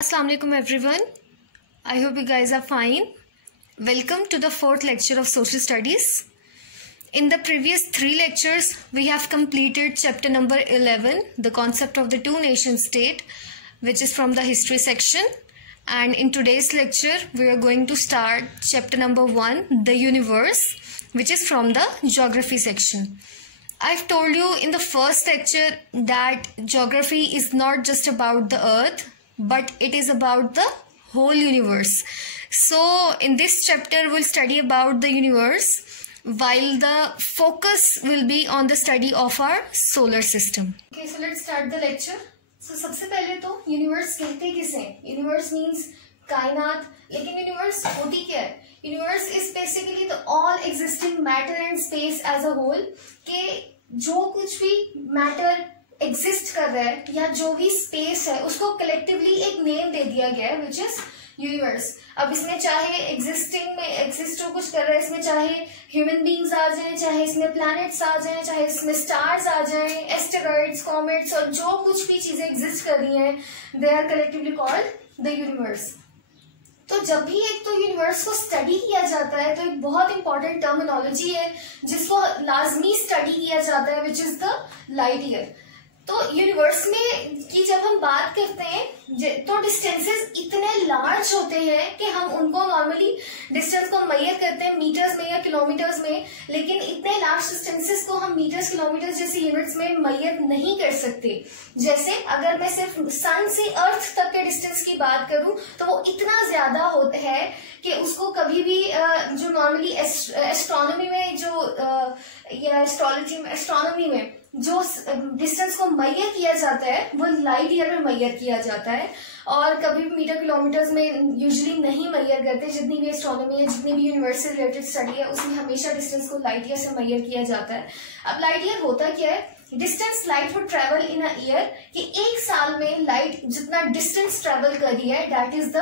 Assalamu alaikum everyone. I hope you guys are fine. Welcome to the fourth lecture of Social Studies. In the previous three lectures, we have completed chapter number 11, the concept of the two nation state, which is from the history section. And in today's lecture, we are going to start chapter number 1, the universe, which is from the geography section. I've told you in the first lecture that geography is not just about the earth, but it is about the whole universe. So in this chapter we'll study about the universe, while the focus will be on the study of our solar system. Okay, so let's start the lecture. So सबसे पहले तो universe कहते किसे? Universe means कायनात, लेकिन universe होती क्या है? Universe is basically the all existing matter and space as a whole, के जो कुछ भी मैटर एग्जिस्ट कर रहा है या जो भी स्पेस है उसको कलेक्टिवली एक नेम दे दिया गया है, विच इज यूनिवर्स. अब इसमें चाहे एग्जिस्टिंग में एग्जिस्ट जो कुछ कर रहा है, इसमें चाहे ह्यूमन बींग्स आ जाएं, चाहे इसमें प्लैनेट्स आ जाएं, चाहे इसमें स्टार्स आ जाएं, एस्टेरॉइड्स, कॉमेट्स और जो कुछ भी चीजें एग्जिस्ट कर रही हैं, they are collectively called the universe. तो जब भी एक तो यूनिवर्स को स्टडी किया जाता है तो एक बहुत इंपॉर्टेंट टर्मिनोलॉजी है जिसको लाजमी स्टडी किया जाता है, which is the light year. तो यूनिवर्स में की जब हम बात करते हैं तो डिस्टेंसेस इतने लार्ज होते हैं कि हम उनको नॉर्मली डिस्टेंस को मेजर करते हैं मीटर्स में या किलोमीटर्स में, लेकिन इतने लार्ज डिस्टेंसेस को हम मीटर्स किलोमीटर्स जैसे यूनिट्स में मेजर नहीं कर सकते. जैसे अगर मैं सिर्फ सन से अर्थ तक के डिस्टेंस की बात करूं तो वो इतना ज्यादा होता है कि उसको कभी भी जो नॉर्मली एस्ट्रोनॉमी में या एस्ट्रोनॉमी में जो डिस्टेंस को मेजर किया जाता है वो लाइट ईयर में मेजर किया जाता है, और कभी भी मीटर किलोमीटर्स में यूजुअली नहीं मेजर करते. जितनी भी एस्ट्रोनॉमी है, जितनी भी यूनिवर्स से रिलेटेड स्टडी है, उसमें हमेशा डिस्टेंस को लाइट ईयर से मेजर किया जाता है. अब लाइट ईयर होता क्या है? Distance light would travel in a year, कि एक साल में लाइट जितना डिस्टेंस ट्रेवल कर रही है, that is the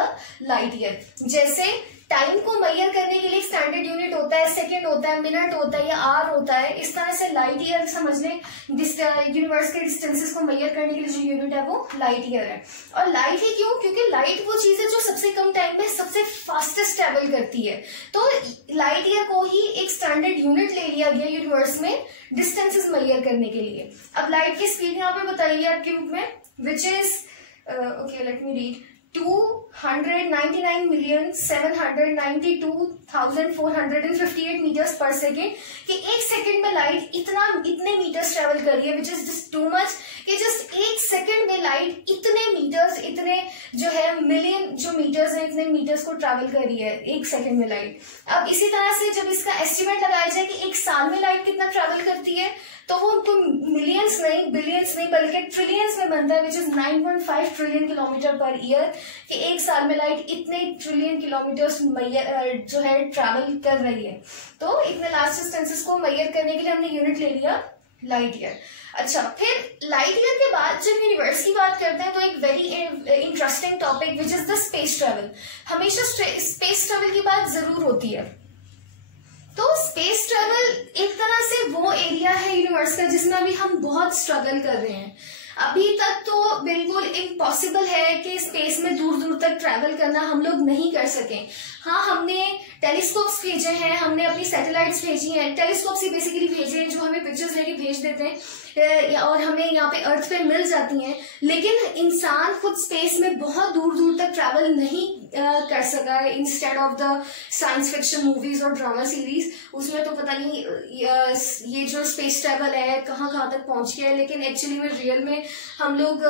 light year. जैसे टाइम को मेजर करने के लिए स्टैंडर्ड यूनिट होता है, सेकंड होता है, मिनट होता है या आवर होता है. इस तरह से लाइट ईयर समझ लें, यूनिवर्स के डिस्टेंसेस को मेजर करने के लिए जो यूनिट है वो लाइट ईयर है. और लाइट ही क्यों? क्योंकि लाइट वो चीज है जो सबसे कम टाइम में सबसे फास्टेस्ट ट्रेवल करती है. तो लाइट ईयर को ही एक स्टैंडर्ड यूनिट ले लिया गया यूनिवर्स में डिस्टेंसेस मेजर करने के लिए. अब लाइट की स्पीड यहाँ पे बताइए आपके बुक में, which is okay, let me read, 299,792,458 metres per second. कि एक सेकेंड में लाइट इतने मीटर्स ट्रेवल कर रही है, which is just too much. कि जस्ट एक सेकेंड में लाइट इतने मीटर्स, इतने जो है मिलियन जो मीटर्स है, इतने मीटर्स को ट्रेवल कर रही है एक सेकेंड में लाइट. अब इसी तरह से जब इसका एस्टिमेट लगाया जाए कि एक साल में लाइट कितना ट्रेवल करती है, तो वो उनको मिलियंस नहीं, बिलियंस नहीं, बल्कि ट्रिलियंस में बनता है, which is 9.5 trillion kilometre per year. कि एक साल में लाइट इतने ट्रिलियन किलोमीटर्स जो है ट्रैवल कर रही है. तो इतने लार्ज डिस्टेंसेस को मेजर करने के लिए हमने यूनिट ले लिया लाइट ईयर. अच्छा, फिर लाइट ईयर के बाद जब यूनिवर्स की बात करते हैं तो एक very interesting topic, which is the space travel. हमेशा स्पेस ट्रेवल की बात जरूर होती है. तो स्पेस ट्रेवल एक तरह से वो एरिया है यूनिवर्स का जिसमें अभी हम बहुत स्ट्रगल कर रहे हैं. अभी तक तो बिल्कुल इम्पॉसिबल है कि स्पेस में दूर दूर तक ट्रैवल करना हम लोग नहीं कर सके. हाँ, हमने टेलीस्कोप्स भेजे हैं, हमने अपनी सैटेलाइट्स भेजी हैं. टेलीस्कोप्स ही बेसिकली भेजे हैं जो हमें पिक्चर्स लेके भेज देते हैं और हमें यहाँ पे अर्थ पे मिल जाती हैं. लेकिन इंसान खुद स्पेस में बहुत दूर दूर तक ट्रैवल नहीं कर सका है. Instead of the science fiction movies और ड्रामा सीरीज, उसमें तो पता नहीं ये जो स्पेस ट्रैवल है कहाँ कहाँ तक पहुंच गया है. लेकिन एक्चुअली में रियल में हम लोग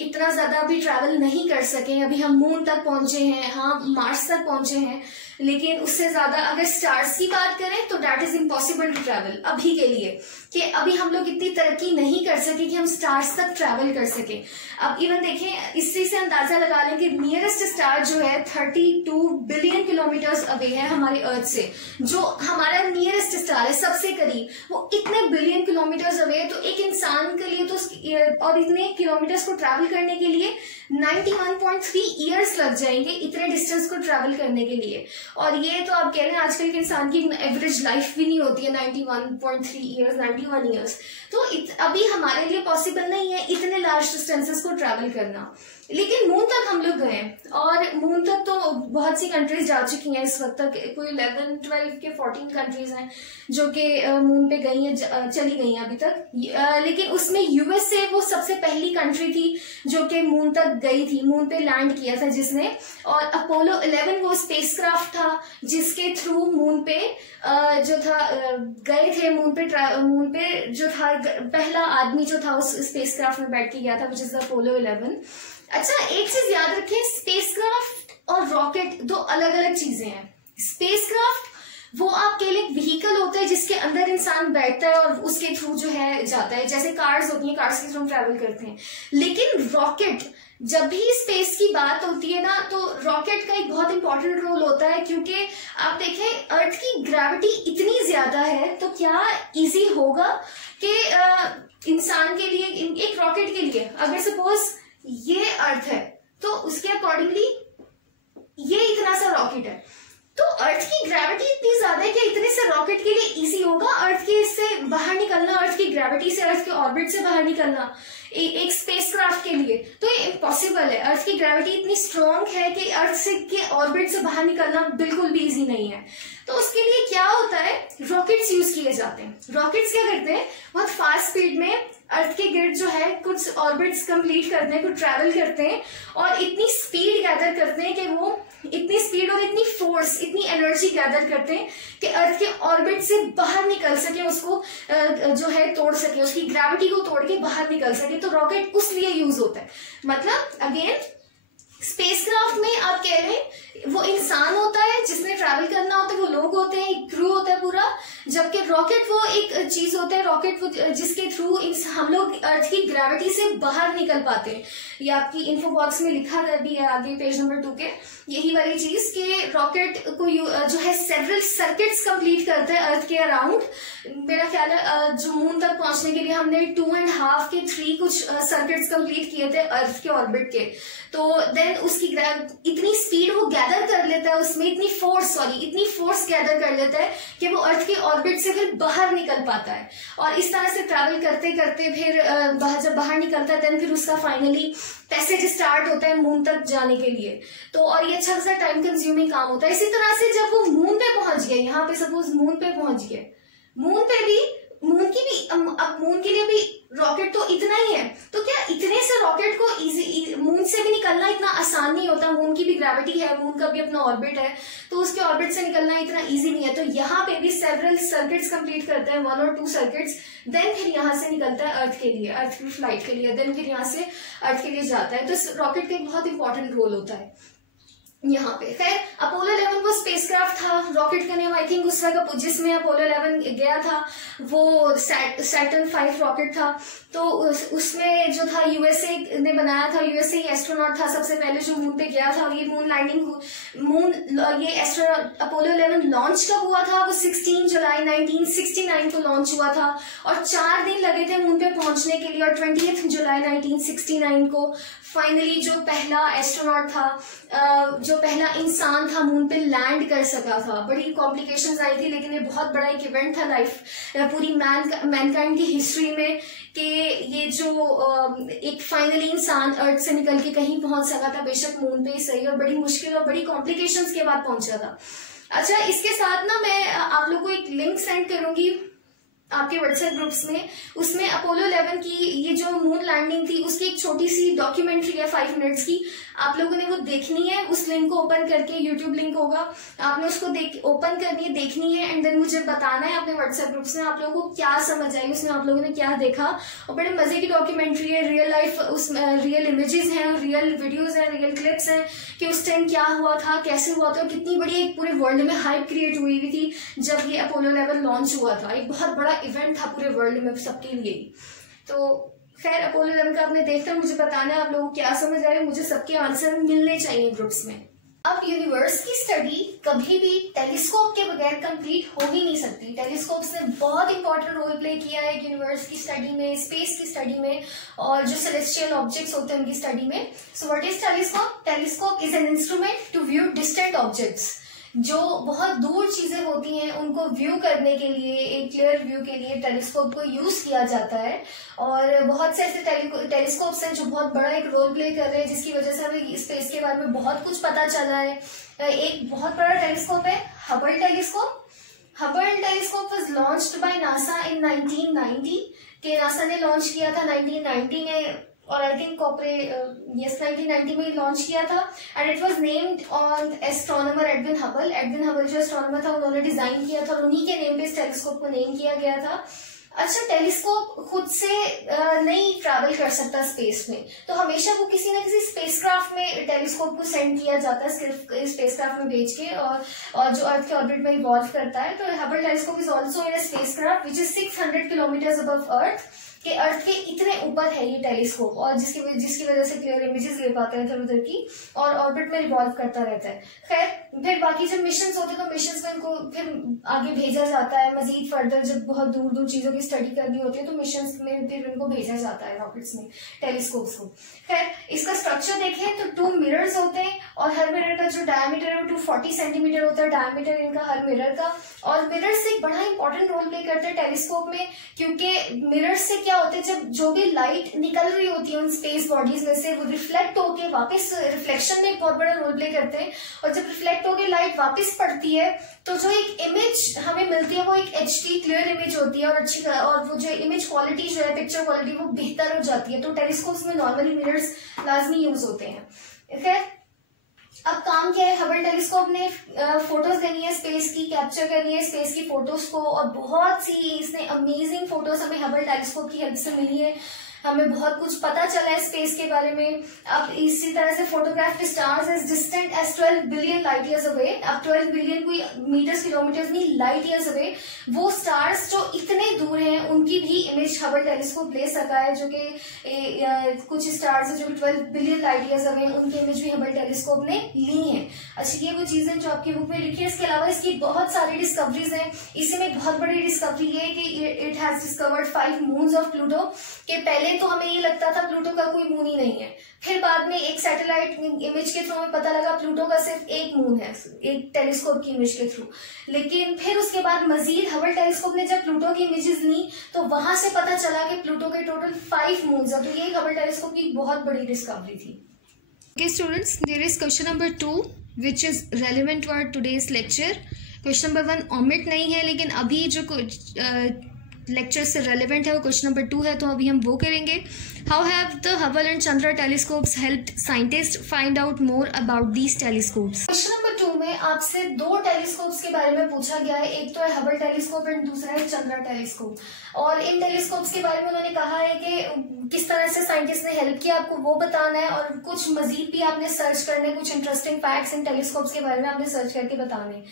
इतना ज्यादा अभी ट्रैवल नहीं कर सके. अभी हम मून तक पहुंचे हैं, हाँ मार्स तक पहुंचे हैं, लेकिन उससे ज्यादा अगर स्टार्स की बात करें तो that is impossible to travel अभी के लिए. कि अभी हम लोग इतनी तरक्की नहीं कर सके कि हम स्टार्स तक ट्रैवल कर सके. अब इवन देखें, इसी से अंदाजा लगा लें कि नियरेस्ट स्टार स्टार जो है 32 बिलियन किलोमीटर्स अवे है हमारे अर्थ से। जो हमारा नियरेस्ट स्टार है, सबसे करीब, वो इतने बिलियन किलोमीटर्स अवे है। तो एक इंसान के लिए तो और इतने किलोमीटर्स को ट्रैवल करने के लिए 91.3 ईयर्स लग जाएंगे, इतने डिस्टेंस को ट्रैवल करने के लिए। और ये तो आप कह रहे हैं आजकल के इंसान की एवरेज लाइफ भी नहीं होती है 91.3 ईयर्स, 91 ईयर्स। तो अभी हमारे लिए पॉसिबल नहीं है इतने लार्ज डिस्टेंसेस को ट्रैवल करना। लेकिन मून तक हम लोग गए, और मून तक तो बहुत सी कंट्रीज जा चुकी हैं इस वक्त तक। कोई 11, 12 के 14 कंट्रीज हैं जो कि मून पे गई हैं, चली गई हैं अभी तक। लेकिन उसमें यूएसए वो सबसे पहली कंट्री थी जो कि मून तक गई थी, मून पे लैंड किया था जिसने। और अपोलो 11 वो स्पेसक्राफ्ट था जिसके थ्रू मून पे जो था गए थे। मून पे जो था पहला आदमी जो था उस स्पेसक्राफ्ट में बैठ के गया था, विच इज अपोलो 11। अच्छा, एक चीज याद रखें, स्पेसक्राफ्ट और रॉकेट दो अलग अलग चीजें हैं। स्पेसक्राफ्ट वो आपके लिए व्हीकल होता है जिसके अंदर इंसान बैठता है और उसके थ्रू जो है जाता है, जैसे कार्स होती हैं, कार्स के थ्रू हम ट्रैवल करते हैं। लेकिन रॉकेट, जब भी स्पेस की बात होती है ना, तो रॉकेट का एक बहुत इंपॉर्टेंट रोल होता है, क्योंकि आप देखें अर्थ की ग्रेविटी इतनी ज्यादा है, तो क्या इजी होगा कि इंसान के लिए, एक रॉकेट के लिए, अगर सपोज ये अर्थ है तो उसके अकॉर्डिंगली ये इतना सा रॉकेट है, तो अर्थ की ग्रेविटी इतनी ज्यादा है कि इतने से रॉकेट के लिए इजी होगा अर्थ के इससे बाहर निकलना, अर्थ की ग्रेविटी से, अर्थ के ऑर्बिट से बाहर निकलना एक स्पेसक्राफ्ट के लिए। तो ये इम्पॉसिबल है। अर्थ की ग्रेविटी इतनी स्ट्रॉन्ग है कि अर्थ से के ऑर्बिट से बाहर निकलना बिल्कुल भी इजी नहीं है। तो उसके लिए क्या होता है, रॉकेट्स यूज किए जाते हैं। रॉकेट्स क्या करते हैं, बहुत फास्ट स्पीड में अर्थ के गिर्द जो है कुछ ऑर्बिट्स कंप्लीट करते हैं, कुछ ट्रैवल करते हैं, और इतनी स्पीड गैदर करते हैं कि वो इतनी स्पीड और इतनी फोर्स, इतनी एनर्जी गैदर करते हैं कि अर्थ के ऑर्बिट से बाहर निकल सके, उसको जो है तोड़ सके, उसकी ग्रेविटी को तोड़ के बाहर निकल सके। तो रॉकेट उस लिए यूज होता है। मतलब अगेन स्पेसक्राफ्ट में आप कह रहे हैं वो इंसान होता है जिसने ट्रैवल करना होता है, वो लोग होते हैं, एक क्रू होता है पूरा। जबकि रॉकेट वो एक चीज होता है, रॉकेट वो जिसके थ्रू हम लोग अर्थ की ग्रेविटी से बाहर निकल पाते हैं। ये आपकी इन्फो बॉक्स में लिखा भी है आगे पेज नंबर 2 के, यही वाली चीज कि रॉकेट को जो है सेवरल सर्किट्स कंप्लीट करते हैं अर्थ के अराउंड। मेरा ख्याल है जो मून तक पहुंचने के लिए हमने 2.5 के 3 कुछ सर्किट्स कंप्लीट किए थे अर्थ के ऑर्बिट के। तो देन उसकी इतनी स्पीड वो गैदर कर लेता है, उसमें इतनी फोर्स गैदर कर लेता है कि वो अर्थ के ऑर्बिट से फिर बाहर निकल पाता है। और इस तरह से ट्रैवल करते करते फिर जब बाहर निकलता है देन फिर उसका फाइनली पैसेज स्टार्ट होता है मून तक जाने के लिए। तो और ये अच्छा खासा टाइम कंज्यूमिंग काम होता है। इसी तरह से जब वो मून पे पहुंच गए, यहाँ पे सपोज मून पे पहुंच गए, मून के लिए भी रॉकेट तो इतना ही है। तो क्या इतने से रॉकेट को मून से भी निकलना इतना आसान नहीं होता? मून की भी ग्रेविटी है, मून का भी अपना ऑर्बिट है, तो उसके ऑर्बिट से निकलना इतना इजी नहीं है। तो यहाँ पे भी सेवरल सर्किट्स कंप्लीट करते हैं, 1 और 2 सर्किट्स, देन फिर यहाँ से निकलता है अर्थ के लिए, अर्थ की फ्लाइट के लिए, देन फिर यहाँ से अर्थ के लिए जाता है। तो रॉकेट का एक बहुत इंपॉर्टेंट रोल होता है यहाँ पे। खैर अपोलो 11 वो स्पेसक्राफ्ट था, रॉकेट का नेम आई थिंक उस वक्त जिसमें अपोलो 11 गया था वो सैटर्न 5 रॉकेट था। तो उसमें जो था यूएसए ने बनाया था, यूएसए एस्ट्रोनॉट था सबसे पहले जो मून पे गया था। ये मून लैंडिंग ये अपोलो 11 लॉन्च कब हुआ था? वो 16 जुलाई 1969 को लॉन्च हुआ था, और 4 दिन लगे थे मून पे पहुंचने के लिए। और 20 जुलाई 1969 को फाइनली जो पहला एस्ट्रोनॉट था, जो पहला इंसान था मून पे लैंड कर सका था। बड़ी कॉम्प्लिकेशंस आई थी, लेकिन ये बहुत बड़ा एक इवेंट था पूरी मैनकाइंड की हिस्ट्री में, कि ये जो एक फाइनली इंसान अर्थ से निकल के कहीं पहुंच सका था, बेशक मून पे ही सही, और बड़ी मुश्किल और बड़ी कॉम्प्लिकेशंस के बाद पहुंचा था। अच्छा, इसके साथ ना मैं आप लोग को एक लिंक सेंड करूंगी आपके व्हाट्सएप ग्रुप्स में। उसमें अपोलो 11 की ये जो मून लैंडिंग थी उसकी एक छोटी सी डॉक्यूमेंट्री है 5 मिनट्स की, आप लोगों ने वो देखनी है। उस लिंक को ओपन करके, यूट्यूब लिंक होगा, आपने उसको ओपन करनी है, देखनी है, एंड देन मुझे बताना है अपने व्हाट्सएप ग्रुप्स में आप लोगों को क्या समझ आई, उसमें आप लोगों ने क्या देखा। और बड़े मजे की डॉक्यूमेंट्री है, रियल लाइफ, उसमें रियल इमेजेस हैं, रियल वीडियोज हैं, रियल क्लिप्स हैं कि उस टाइम क्या हुआ था, कैसे हुआ था, और कितनी बड़ी एक पूरे वर्ल्ड में हाइप क्रिएट हुई थी जब ये अपोलो 11 लॉन्च हुआ था। एक बहुत बड़ा इवेंट था पूरे वर्ल्ड में सबके लिए। तो खैर अपोलो 11 का आपने देखकर मुझे बताना है आप लोगों को क्या समझ आए, मुझे सबके आंसर मिलने चाहिए ग्रुप्स में। अब यूनिवर्स की स्टडी कभी भी टेलीस्कोप के बगैर कंप्लीट हो ही नहीं सकती। टेलीस्कोप्स ने बहुत इंपॉर्टेंट रोल प्ले किया है यूनिवर्स की स्टडी में, स्पेस की स्टडी में, और जो सेलेस्टियल ऑब्जेक्ट्स होते हैं उनकी स्टडी में। So what is telescope? Telescope is an instrument to view distant objects. जो बहुत दूर चीजें होती हैं उनको व्यू करने के लिए, एक क्लियर व्यू के लिए टेलीस्कोप को यूज किया जाता है। और बहुत से ऐसे टेलीस्कोप्स हैं जो बहुत बड़ा एक रोल प्ले कर रहे हैं, जिसकी वजह से हमें स्पेस के बारे में बहुत कुछ पता चला है। एक बहुत बड़ा टेलीस्कोप है Hubble telescope. Hubble telescope was launched by NASA in 1990 के नासा ने लॉन्च किया था 1990 में, और आई थिंक 1990 में लॉन्च किया था। And it was named on astronomer Edwin Hubble. Edwin Hubble जो एस्ट्रोनॉमर था उन्होंने डिजाइन किया था और उन्हीं के नेम पे इस टेलीस्कोप को नेम किया गया था। अच्छा, टेलीस्कोप खुद से नहीं ट्रैवल कर सकता स्पेस में, तो हमेशा वो किसी ना किसी स्पेसक्राफ्ट में टेलीस्कोप को सेंड किया जाता है, सिर्फ स्पेसक्राफ्ट में भेज के, और जो अर्थ के ऑर्बिट में इवॉल्व करता है। तो Hubble telescope is also in a spacecraft which is 600 kilometre above earth, कि अर्थ के इतने ऊपर है ये टेलीस्कोप, और जिसकी वजह से क्लियर इमेजेस ले पाते हैं इधर उधर की, और ऑर्बिट में रिवॉल्व करता रहता है। खैर, फिर बाकी जब मिशंस होते हैं तो मिशंस में इनको फिर आगे भेजा जाता है मजीद फर्दर, जब बहुत दूर दूर चीजों की स्टडी करनी होती है तो मिशंस में फिर इनको भेजा जाता है रॉकेट्स में, टेलीस्कोप्स को। खैर, इसका स्ट्रक्चर देखें तो 2 मिरर्स होते हैं, और हर मिरर का जो डायमीटर है वो 240 सेंटीमीटर होता है, डायमीटर इनका हर मिरर का। और मिरर्स एक बड़ा इंपॉर्टेंट रोल प्ले करते हैं टेलीस्कोप में, क्योंकि मिरर्स से क्या होते हैं, जब जो भी लाइट निकल रही होती है उन स्पेस बॉडीज में से, वो रिफ्लेक्ट होके वापस, रिफ्लेक्शन में एक बहुत बड़ा रोल प्ले करते हैं। और जब रिफ्लेक्ट होके लाइट वापस पड़ती है तो जो एक इमेज हमें मिलती है वो एक HD क्लियर इमेज होती है, और वो जो इमेज क्वालिटी जो है, पिक्चर क्वालिटी, वो बेहतर हो जाती है। तो टेलीस्कोप्स में नॉर्मली मिरर्स लाजमी यूज होते हैं। खैर, अब काम क्या है, हबल टेलीस्कोप ने फोटोज लेनी है स्पेस की, कैप्चर करनी है स्पेस की फोटोज को, और बहुत सी इसने अमेजिंग फोटोज हमें हबल टेलीस्कोप की हेल्प से मिली है। हमें बहुत कुछ पता चला है स्पेस के बारे में। अब इसी तरह से photographed stars as distant as 12 billion light years away. अब 12 बिलियन कोई मीटर्स किलोमीटर्स नहीं, लाइट ईयर्स अवे, वो स्टार्स जो इतने दूर हैं उनकी भी इमेज हबल टेलीस्कोप ले सका है, जो कि कुछ स्टार्स है जो कि 12 बिलियन लाइट ईयर्स अवे, उनकी इमेज भी हबल टेलीस्कोप ने ली है। अच्छा, ये वो चीजें जो आपकी बुक में लिखी है। इसके अलावा इसकी बहुत सारी डिस्कवरीज हैं। इसी में बहुत बड़ी डिस्कवरी है कि it has discovered 5 moons of Pluto. के पहले तो हमें ये लगता था प्लूटो का कोई मून ही नहीं है, फिर बाद में एक सैटेलाइट इमेज के थ्रू हमें पता लगा प्लूटो का सिर्फ एक मून है, एक टेलीस्कोप की इमेज के थ्रू। लेकिन फिर उसके बाद मजीद हबल टेलीस्कोप ने जब प्लूटो की इमेजेस ली तो वहां से पता चला कि प्लूटो के टोटल 5 मून्स है। तो ये हबल टेलीस्कोप की बहुत बड़ी डिस्कवरी थी। Okay students, there is question number 2 which is relevant to our today's lecture. Question number 1 omit नहीं है, लेकिन अभी जो लेक्चर से रेलिवेंट है वो क्वेश्चन नंबर 2 है, तो अभी हम वो करेंगे। How have the Hubble and Chandra telescopes helped scientist find out more about these telescopes. Question number 2 में आपसे 2 टेलीस्कोप्स के बारे में पूछा गया है, एक तो है हबल टेलीस्कोप एंड दूसरा है चंद्रा टेलीस्कोप। और इन टेलीस्कोप्स के बारे में उन्होंने कहा है कि किस तरह से साइंटिस्ट ने हेल्प किया, आपको वो बताना है, और कुछ मजीद भी आपने सर्च करने, कुछ इंटरेस्टिंग फैक्ट्स इन टेलीस्कोप्स के बारे में आपने सर्च करके बताने।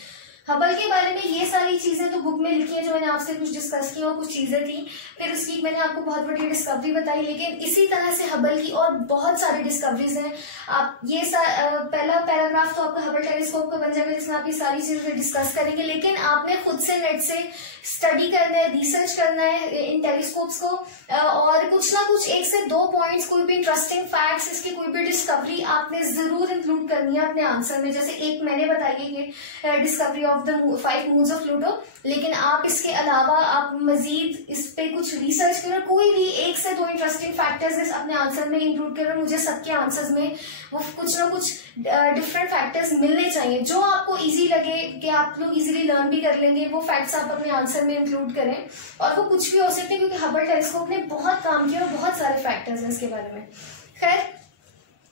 हबल के बारे में ये सारी चीजें तो बुक में लिखी है जो मैंने आपसे कुछ डिस्कस की और कुछ चीजें थी, फिर उसकी मैंने आपको बहुत बड़ी डिस्कवरी बताई। लेकिन इसी तरह से हबल की और बहुत सारी डिस्कवरीज हैं। आप ये पहला पैराग्राफ तो आपका हबल टेलीस्कोप का बन जाएगा जिसमें आप ये सारी चीजें डिस्कस करेंगे, लेकिन आपने खुद से नेट से स्टडी करना है, रिसर्च करना है इन टेलीस्कोप्स को, और कुछ ना कुछ 1 से 2 पॉइंट्स, कोई भी इंटरेस्टिंग फैक्ट्स, इसकी कोई भी डिस्कवरी आपने जरूर इंक्लूड करनी है अपने आंसर में। जैसे एक मैंने बताई ये discovery of the 5 moons of Pluto, लेकिन आप इसके अलावा आप मजीद इस पे कुछ रिसर्च करो, कोई भी 1 से 2 इंटरेस्टिंग फैक्टर्स अपने आंसर में इंक्लूड करो। मुझे सबके आंसर्स में वो कुछ ना कुछ डिफरेंट फैक्टर्स मिलने चाहिए जो आपको इजी लगे, कि आप लोग इजीली लर्न भी कर लेंगे। वो फैक्ट्स आप अपने आंसर में इंक्लूड करें, और वो कुछ भी हो सकते हैं क्योंकि हबल टेलीस्कोप ने बहुत काम किया और बहुत सारे फैक्टर्स हैं इसके बारे में। खैर,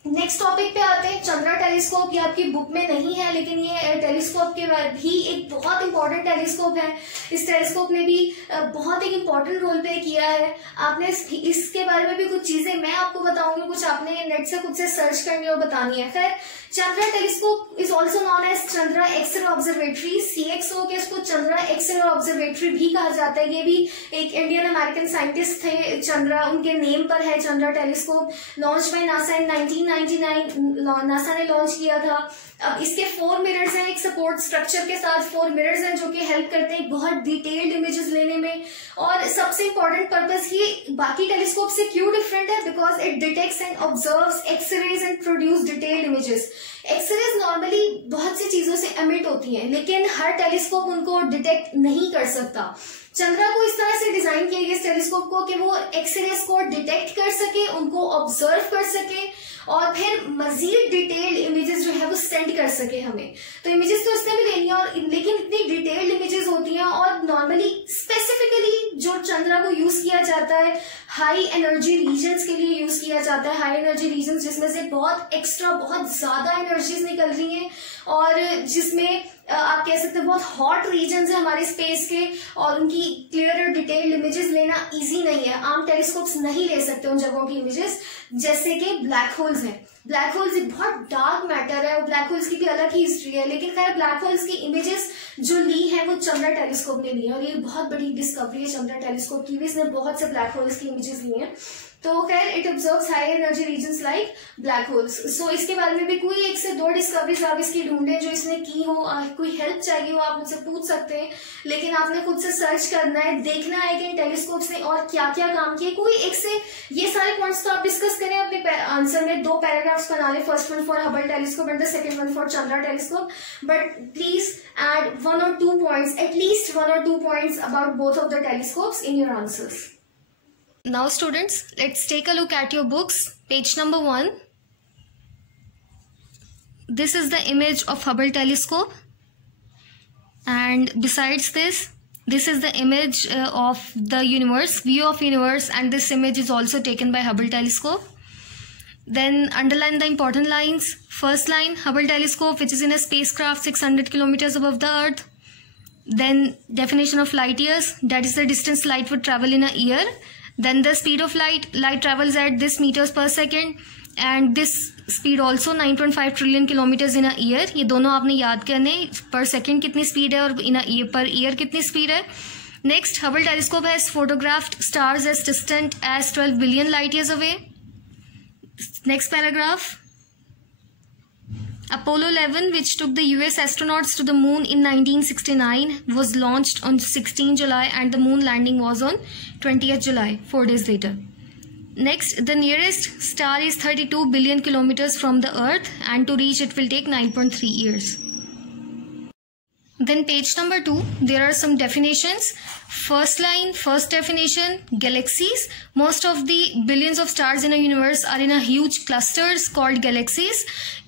नेक्स्ट टॉपिक पे आते हैं, चंद्रा टेलीस्कोप टेलीस्कोप, ये आपकी बुक में नहीं है, लेकिन ये टेलीस्कोप के भी एक बहुत इंपॉर्टेंट टेलीस्कोप है। इस टेलीस्कोप ने भी बहुत एक इम्पॉर्टेंट रोल प्ले किया है। आपने इसके बारे में भी कुछ चीजें मैं आपको बताऊंगी, कुछ आपने नेट से खुद से सर्च करनी और बतानी है। खैर, Chandra telescope is also known as Chandra x-ray observatory, CXO के इसको चंद्रा एक्स-रे ऑब्जर्वेटरी भी कहा जाता है। ये भी एक इंडियन अमेरिकन साइंटिस्ट थे, चंद्रा उनके नेम पर है Chandra telescope. Launch by NASA in 1999 NASA ने लॉन्च किया था। अब इसके 4 मिरर्स हैं, एक सपोर्ट स्ट्रक्चर के साथ 4 मिरर्स हैं जो कि हेल्प करते हैं बहुत डिटेल्ड इमेजेस लेने में। और सबसे इंपॉर्टेंट पर्पस ये बाकी टेलीस्कोप से क्यों डिफरेंट है, because it detects and observes x-rays and produce detailed images. X-rays normally बहुत सी चीजों से एमिट होती हैं, लेकिन हर टेलीस्कोप उनको डिटेक्ट नहीं कर सकता। चंद्रा को इस तरह से डिजाइन किया गया इस टेलीस्कोप को कि वो एक्सरेज को डिटेक्ट कर सके, उनको ऑब्जर्व कर सके और फिर मजीद डिटेल्ड इमेजेस जो है वो सेंड कर सके हमें। तो इमेजेस तो इसने भी लेनी है, और लेकिन इतनी डिटेल्ड इमेजेस होती हैं। और नॉर्मली स्पेसिफिकली जो चंद्रा को यूज किया जाता है हाई एनर्जी रीजन्स के लिए यूज किया जाता है। हाई एनर्जी रीजन्स जिसमें से बहुत एक्स्ट्रा बहुत ज्यादा एनर्जीज निकल रही हैं, और जिसमें आप कह सकते हैं बहुत हॉट रीजन्स है हमारे स्पेस के, और उनकी क्लियर और डिटेल्ड इमेजेस लेना इजी नहीं है। आम टेलीस्कोप्स नहीं ले सकते उन जगहों की इमेजेस, जैसे कि ब्लैक होल्स हैं। ब्लैक होल्स एक बहुत डार्क मैटर है और ब्लैक होल्स की भी अलग ही हिस्ट्री है, लेकिन खैर ब्लैक होल्स की इमेजेस जो ली है वो चंद्रा टेलीस्कोप ने ली है, और ये बहुत बड़ी डिस्कवरी है चंद्रा टेलीस्कोप की भी। इसने बहुत से ब्लैक होल्स की इमेजेस ली हैं। तो खैर it observes high energy regions like black holes. So इसके बारे में भी कोई 1 से 2 डिस्कवरीज आप इसकी ढूंढे जो इसने की हो, कोई हेल्प चाहिए हो आप मुझसे पूछ सकते हैं, लेकिन आपने खुद से सर्च करना है, देखना है कि इन टेलीस्कोप्स ने और क्या क्या काम किए। कोई 1 से ये सारे पॉइंट्स तो आप डिस्कस करें अपने आंसर में, 2 पैराग्राफ्स बना ले, first one for Hubble telescope and the second one for Chandra telescope, but please add 1 or 2 points, at least 1 or 2 points about both of the telescopes in your answers. Now students, let's take a look at your books. Page number 1. This is the image of Hubble telescope, and besides this is the image of the universe, view of universe, and this image is also taken by Hubble telescope. Then underline the important lines. First line, Hubble telescope which is in a spacecraft 600 kilometers above the earth. Then definition of light years, that is the distance light would travel in a year. Then the speed of light travels at this meters per second, and this speed also 9.5 trillion kilometers in a year. ये दोनों आपने याद करने, per second कितनी speed है और per year कितनी speed है. Next, Hubble telescope has photographed stars as distant as 12 billion light years away. Next paragraph, Apollo 11, which took the US astronauts to the moon in 1969, was launched on 16 July and the moon landing was on 20th July, 4 days later. Next, the nearest star is 32 billion kilometers from the Earth, and to reach it will take 9.3 years. Then page number 2, there are some definitions. First line, first definition, galaxies. Most of the billions of stars in a universe are in a huge clusters called galaxies.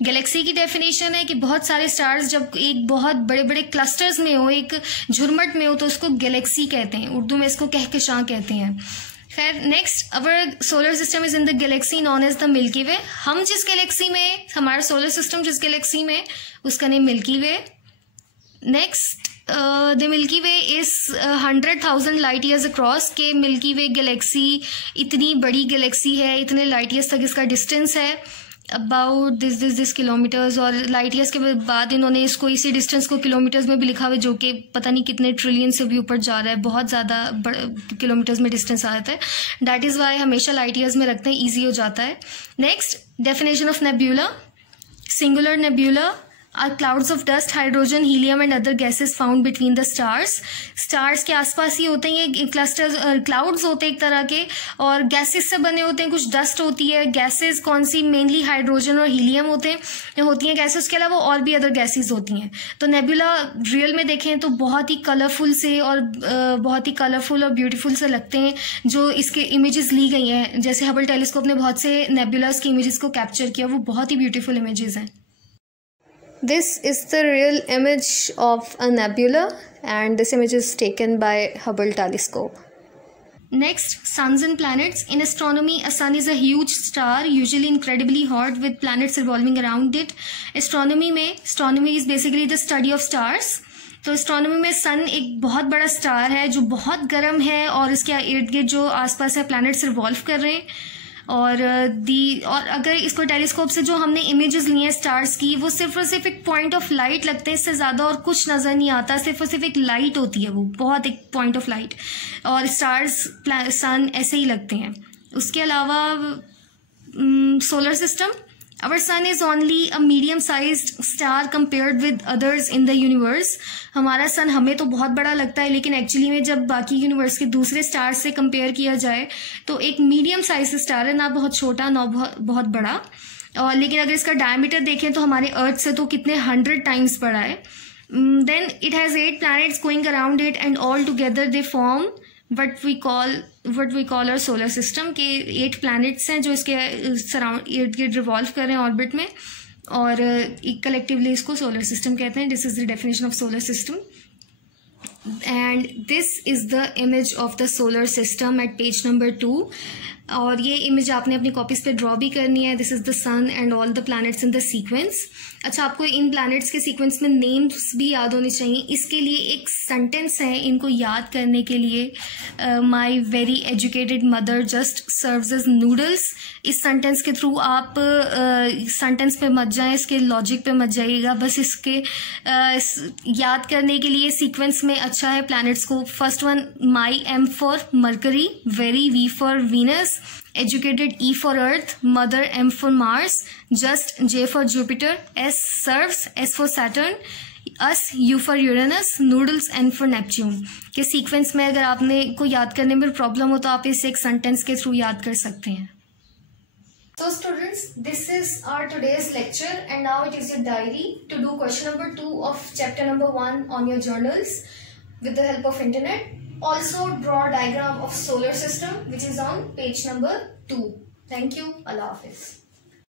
Galaxy की definition है कि बहुत सारे stars जब एक बहुत बड़े बड़े clusters में हो, एक झुरमट में हो, तो उसको galaxy कहते हैं। उर्दू में इसको कहकशां कहते हैं। खैर, next, our solar system is in the galaxy known as the Milky Way. हम जिस गैलेक्सी में, हमारा सोलर सिस्टम जिस गैलेक्सी में, उसका name milky way. Next, the Milky way is 100,000 light years across. के मिल्की वे गैलेक्सी इतनी बड़ी गैलेक्सी है, इतने लाइट ईयर्स तक इसका डिस्टेंस है, अबाउट दिस किलोमीटर्स। और लाइट ईयर्स के बाद इन्होंने इसको, इसी डिस्टेंस को किलोमीटर्स में भी लिखा हुआ है, जो कि पता नहीं कितने ट्रिलियन से भी ऊपर जा रहा है, बहुत ज़्यादा किलोमीटर्स में डिस्टेंस आ जाता है। दैट इज़ वाई हमेशा लाइट ईयर्स में रखते हैं, ईजी हो जाता है। Next, definition of nebula, singular nebula are clouds of dust, hydrogen, helium and other gases found between the stars. Stars के आसपास ही होते हैं ये क्लस्टर्स, क्लाउड्स होते हैं एक तरह के, और गैसेस से बने होते हैं, कुछ डस्ट होती है। गैसेस कौन सी? मेनली हाइड्रोजन और हीलियम होती हैं गैसेस के अलावा और भी अदर गैसेस होती हैं। तो नेबुला रियल में देखें तो बहुत ही कलरफुल से और बहुत ही कलरफुल और ब्यूटीफुल से लगते हैं जो इसके इमेजेस ली गई हैं। जैसे हबल टेलीस्कोप ने बहुत से नेबुलास की इमेजेस को कैप्चर किया, वो बहुत ही ब्यूटीफुल इमेजेस हैं। This is the real image of a nebula, and this image is taken by Hubble telescope. Next, suns and planets. In astronomy, a sun is a huge star, usually incredibly hot with planets revolving around it. Astronomy is basically the study of stars. तो astronomy में सन एक बहुत बड़ा star है जो बहुत गर्म है और इसके इर्द गिर्द जो आसपास है प्लैनेट्स रिवॉल्व कर रहे हैं। और अगर इसको टेलीस्कोप से जो हमने इमेजेस ली हैं स्टार्स की, वो सिर्फ और सिर्फ एक पॉइंट ऑफ लाइट लगते हैं, इससे ज़्यादा और कुछ नज़र नहीं आता, सिर्फ और सिर्फ एक लाइट होती है, वो बहुत एक पॉइंट ऑफ लाइट। और स्टार्स सन ऐसे ही लगते हैं। उसके अलावा solar system, Our sun is only a medium-sized star compared with others in the universe. हमारा सन हमें तो बहुत बड़ा लगता है, लेकिन एक्चुअली में जब बाकी यूनिवर्स के दूसरे स्टार से कंपेयर किया जाए तो एक मीडियम साइज स्टार है, ना बहुत छोटा ना बहुत बड़ा। और लेकिन अगर इसका डायमीटर देखें तो हमारे अर्थ से तो कितने 100 टाइम्स बड़ा है। Then it has 8 planets going around it and all together they form what we call our solar system के 8 planets हैं जो इसके सराउंड इर्द गिर्द रिवॉल्व कर रहे हैं ऑर्बिट में, और कलेक्टिवली इसको सोलर सिस्टम कहते हैं। This is the definition of solar system and this is the image of the solar system eight page number 2। और ये इमेज आपने अपनी कॉपीज पे ड्रॉ भी करनी है। This is the sun and all the planets in the sequence. अच्छा, आपको इन प्लैनेट्स के सीक्वेंस में नेम्स भी याद होने चाहिए। इसके लिए एक सेंटेंस है इनको याद करने के लिए, my very educated mother just serves us noodles. इस सेंटेंस के थ्रू आप सेंटेंस पे मत जाएं, इसके लॉजिक पे मत जाइएगा, बस इसके याद करने के लिए सीक्वेंस में अच्छा है प्लैनेट्स को। First one, my M for Mercury, very V for Venus, educated E for Earth, mother M for Mars, just J for Jupiter, S serves, S for Saturn, us U for Uranus, noodles N for Neptune। के sequence में अगर आपने को याद करने में problem हो तो आप इसे एक सेंटेंस के थ्रू याद कर सकते हैं। So students, this is our today's lecture and now it is your diary to do question number 2 of chapter number 1 on your journals with the help of internet. Also draw a diagram of solar system which is on page number 2. Thank you. Allah Hafiz.